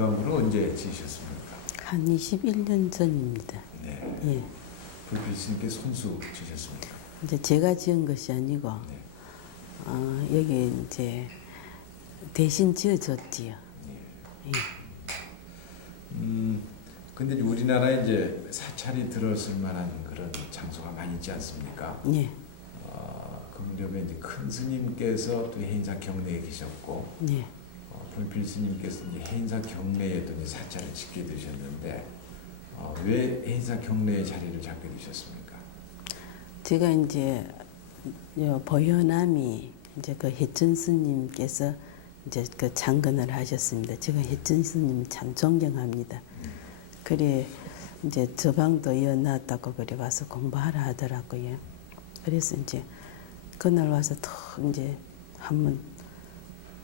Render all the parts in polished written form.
금강구를 언제 지으셨습니까? 한 21년 전입니다. 네. 예. 불필 스님께 손수 지으셨습니까? 이제 제가 지은 것이 아니고, 네. 여기 이제 대신 지어줬지요. 예. 근데 이제 우리나라에 이제 사찰이 들었을 만한 그런 장소가 많이 있지 않습니까? 예. 그 무렵에 이제 큰 스님께서 또 해인사 경내에 계셨고, 예. 불필 스님께서 이제 해인사 경내에 또 이제 사찰을 짓게 되셨는데, 왜 해인사 경내에 자리를 잡게 되셨습니까? 제가 이제 보현함이 이제 그 혜천 스님께서 이제 그 창건을 하셨습니다. 제가 혜천 스님 참 존경합니다. 그래 이제 저 방도 이어놨다고 그래 와서 공부하라 하더라고요. 그래서 이제 그날 와서 더 이제 한번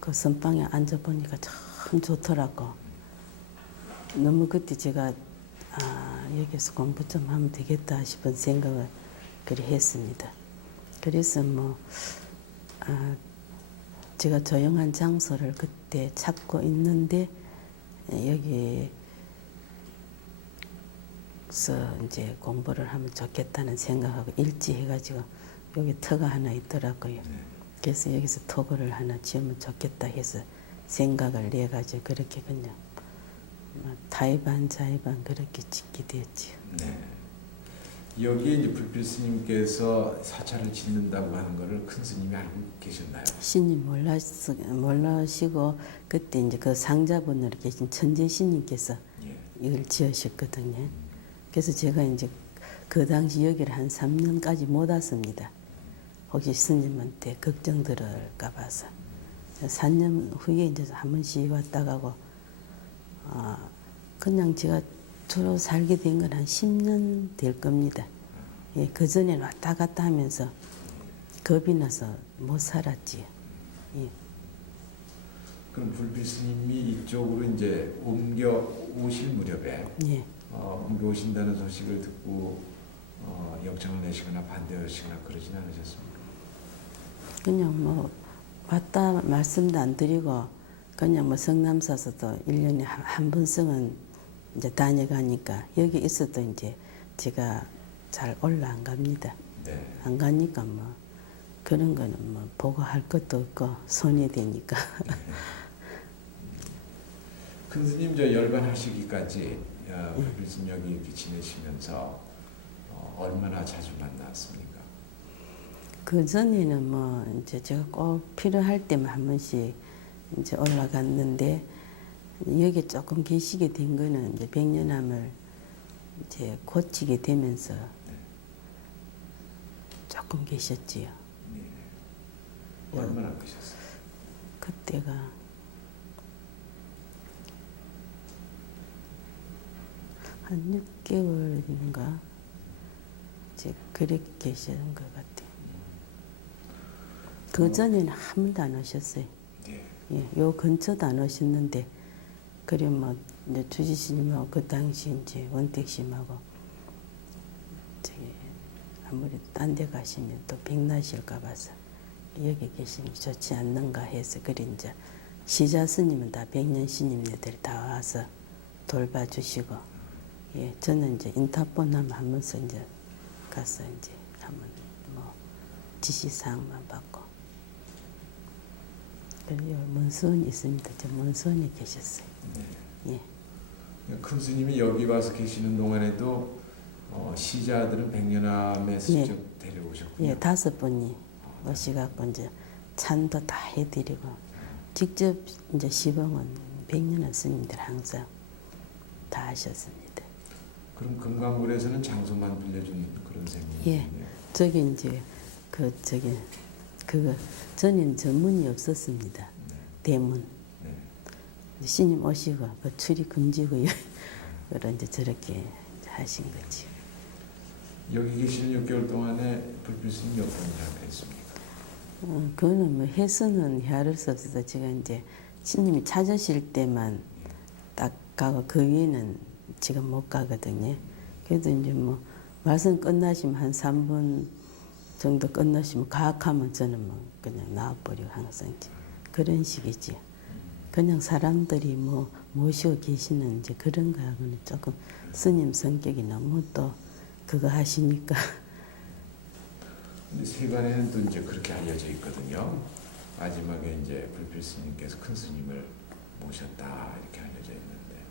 그 선방에 앉아 보니까 참 좋더라고. 너무 그때 제가 여기서 공부 좀 하면 되겠다 싶은 생각을 그리 했습니다. 그래서 제가 조용한 장소를 그때 찾고 있는데 여기서 이제 공부를 하면 좋겠다는 생각하고 일지해가지고 여기 터가 하나 있더라고요. 그래서 여기서 토굴을 하나 지으면 좋겠다 해서 생각을 내가지고 그렇게 그냥 타이반 자이반 그렇게 짓게 되었지요. 네. 여기에 이제 불필 스님께서 사찰을 짓는다고 하는 것을 큰 스님이 알고 계셨나요? 신님 몰라시고 그때 이제 그 상자분으로 계신 천재 신님께서 예. 이걸 지으셨거든요. 그래서 제가 이제 그 당시 여기를 한 3년까지 못 왔습니다. 혹시 스님한테 걱정 들을까 봐서 4년 후에 이제 한 번씩 왔다 가고 그냥 제가 주로 살게 된 건 한 10년 될 겁니다. 예, 그 전에 왔다 갔다 하면서 겁이 나서 못 살았지요. 예. 그럼 불필 스님이 이쪽으로 이제 옮겨 오실 무렵에 예. 옮겨 오신다는 소식을 듣고 영창을 내시거나 반대하시거나 그러진 않으셨습니까? 그냥 왔다 말씀도 안 드리고 그냥 성남사서도 1년에 한 번씩은 이제 다녀가니까 여기 있어도 이제 제가 잘 올라 안 갑니다. 네. 안 가니까 그런 거는 보고 할 것도 없고 손이 되니까. 큰 스님 저 열반하시기까지 불필 스님 여기 이렇게 지내시면서 얼마나 자주 만났습니까? 그 전에는 이제 제가 꼭 필요할 때만 한 번씩 이제 올라갔는데 여기 조금 계시게 된 거는 이제 백년암을 이제 고치게 되면서 조금 계셨지요. 네. 얼마나 계셨어요? 그때가 한 6개월인가 이제 그렇게 계시는 것 같아요. 그 전에는 한 번도 안 오셨어요. 네. 예, 요 근처도 안 오셨는데 그래 이제 주지스님하고 그 당시 이제 원택심하고 저기 아무래도 딴 데 가시면 또 백나실까 봐서 여기 계시면 좋지 않는가 해서 그래 이제 시자 스님은 다 백년 스님네들이 다 와서 돌봐주시고 예, 저는 이제 인타폰 하면 하면서 이제 가서 이제 한번 지시사항만 받고 그리고 문수원이 있습니다. 저 문수원에 계셨어요. 네. 예. 큰 스님이 여기 와서 계시는 동안에도 시자들은 백년암에 슬쩍 데려오셨군요. 예, 5분이 오셔갖고 이제 찬도 다 해드리고 직접 이제 시범은 백년암 스님들 항상 다 하셨습니다. 그럼 금강굴에서는 장소만 빌려준 그런 셈이에요? 예, 저기 이제 그거 전에는 전문이 없었습니다. 네. 대문. 네. 스님 오시고 그 출입 금지고요. 그런 이제 저렇게 하신 거지. 여기 계시는 6개월 동안에 불필 스님이 어떤 일을 했습니까? 그거는 해서는 헤아릴 수 없어서 제가 이제 스님이 찾으실 때만 딱 가고 그 위에는 지금 못 가거든요. 그래도 이제 말씀 끝나시면 한 3분 정도 끝나시면 가학하면 저는 그냥 나와버리고 항상 이제 그런 식이지. 그냥 사람들이 뭐 모시고 계시는 이제 그런 거하고는 조금 스님 성격이 너무 또 그거 하시니까 근데 세간에는 또 이제 그렇게 알려져 있거든요. 마지막에 이제 불필 스님께서 큰 스님을 모셨다 이렇게 알려져 있는데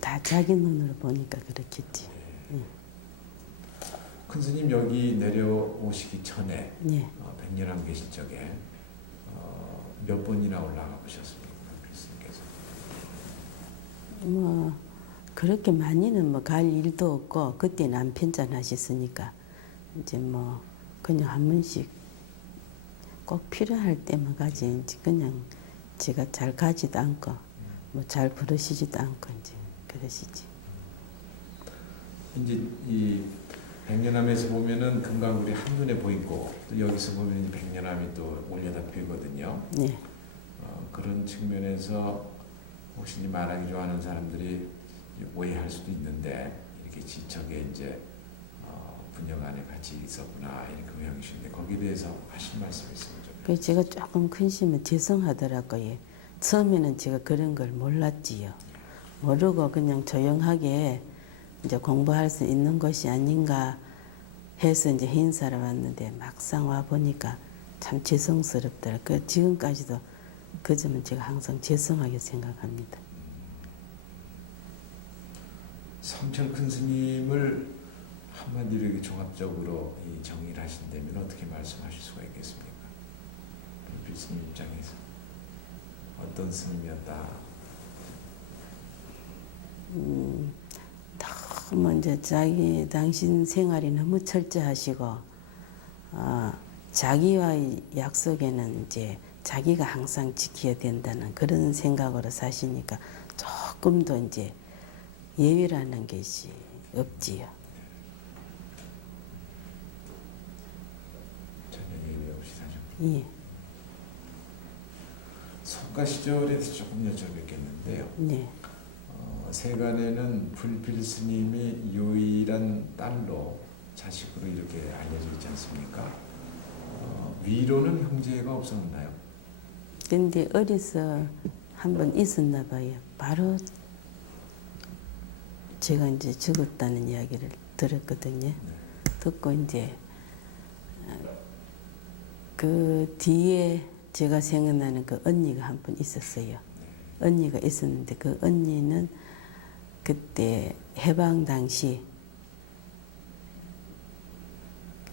다 자기 눈으로 보니까 그렇겠지. 큰 스님 여기 내려오시기 전에 예. 백년암 계실 적에 몇 번이나 올라가 보셨습니까? 불필 스님께서. 뭐 그렇게 많이는 뭐 갈 일도 없고 그때 남편잔 하셨으니까 이제 뭐 그냥 한 번씩 꼭 필요할 때만 가지 이제 그냥 제가 잘 가지도 않고 뭐 잘 부르시지도 않고 이제 그러시지. 이제 이 백년암에서 보면은 금강굴이 한눈에 보이고 또 여기서 보면 이제 백년암이 또 올려다 보이거든요. 예. 그런 측면에서 혹시 이제 말하기 좋아하는 사람들이 오해할 수도 있는데 이렇게 지척에 이제 분녀가 안에 같이 있었구나 이렇게 의향이신데 거기에 대해서 하실 말씀이 있으면 좀. 그래서 제가 조금 근심은 죄송하더라고요. 처음에는 제가 그런 걸 몰랐지요. 모르고 그냥 조용하게 이제 공부할 수 있는 것이 아닌가 해서 이제 행사를 왔는데 막상 와 보니까 참 죄송스럽더라. 그 지금까지도 그 점은 제가 항상 죄송하게 생각합니다. 성철 큰 스님을 한마디로 이렇게 종합적으로 이 정의를 하신다면 어떻게 말씀하실 수가 있겠습니까? 불필 스님 입장에서 어떤 스님이었다. 너무 이제 자기 당신 생활이 너무 철저하시고 자기와의 약속에는 이제 자기가 항상 지켜야 된다는 그런 생각으로 사시니까 조금 더 이제 예외라는 것이 없지요. 전혀 예외 없이 사셨고. 예, 성가 시절에 대해서 조금 여쭤뵙겠는데요. 네, 세간에는 불필 스님이 유일한 딸로 자식으로 이렇게 알려져 있지 않습니까? 위로는 형제가 없었나요? 근데 어려서 한번 있었나 봐요. 바로 제가 이제 죽었다는 이야기를 들었거든요. 듣고 이제 그 뒤에 제가 생각나는 그 언니가 한 분 있었어요. 언니가 있었는데 그 언니는 그때 해방 당시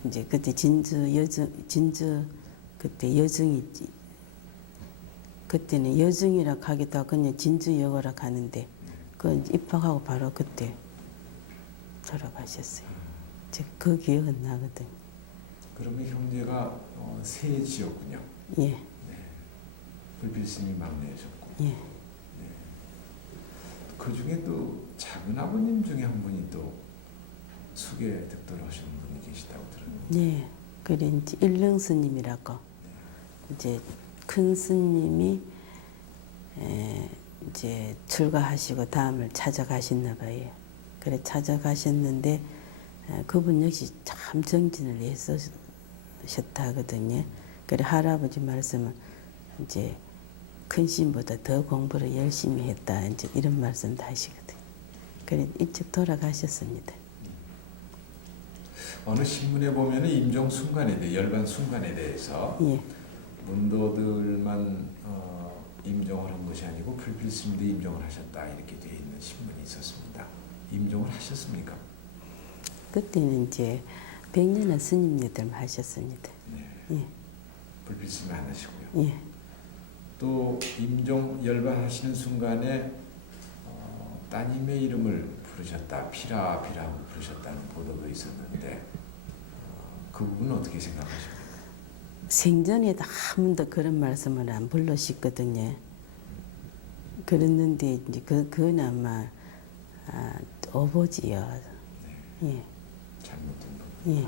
이제 그때 진주 그때 여중이 그때는 여중이라 하기도 하고 그냥 진주여고라 하는데 그 입학하고 바로 그때 돌아가셨어요. 제가 그 기억은 나거든요. 그러면 형제가 셋이었군요. 예, 네. 불필 스님이 막내셨고. 예. 네. 그 중에 또 작은 아버님 중에 한 분이 또 수계 득도하시는 분이 계시다고 들었는데. 네, 그래 이제 일릉 스님이라고 이제 큰 스님이 이제 출가하시고 다음을 찾아가셨나 봐요. 그래 찾아가셨는데 그분 역시 참 정진을 했었다 하거든요. 그래 할아버지 말씀은 이제 큰 스님보다 더 공부를 열심히 했다 이제 이런 말씀도 하시거든요. 그래 일찍 돌아가셨습니다. 어느 신문에 보면은 임종 순간에 대해 열반 순간에 대해서 예. 문도들만 임종을 한 것이 아니고 불필 스님도 임종을 하셨다 이렇게 되어 있는 신문이 있었습니다. 임종을 하셨습니까? 그때는 이제 백년한 스님네들 하셨습니다. 네. 예. 불필 스님 안 하시고요. 예. 또 임종 열반하시는 순간에 따님의 이름을 부르셨다, 피라 하고 부르셨다는 보도도 있었는데 그 부분은 어떻게 생각하십니까? 생전에도 한 번도 그런 말씀을 안 불러셨거든요. 그랬는데 이제 그건 아마 오보지요. 예. 잘못된 부분. 예.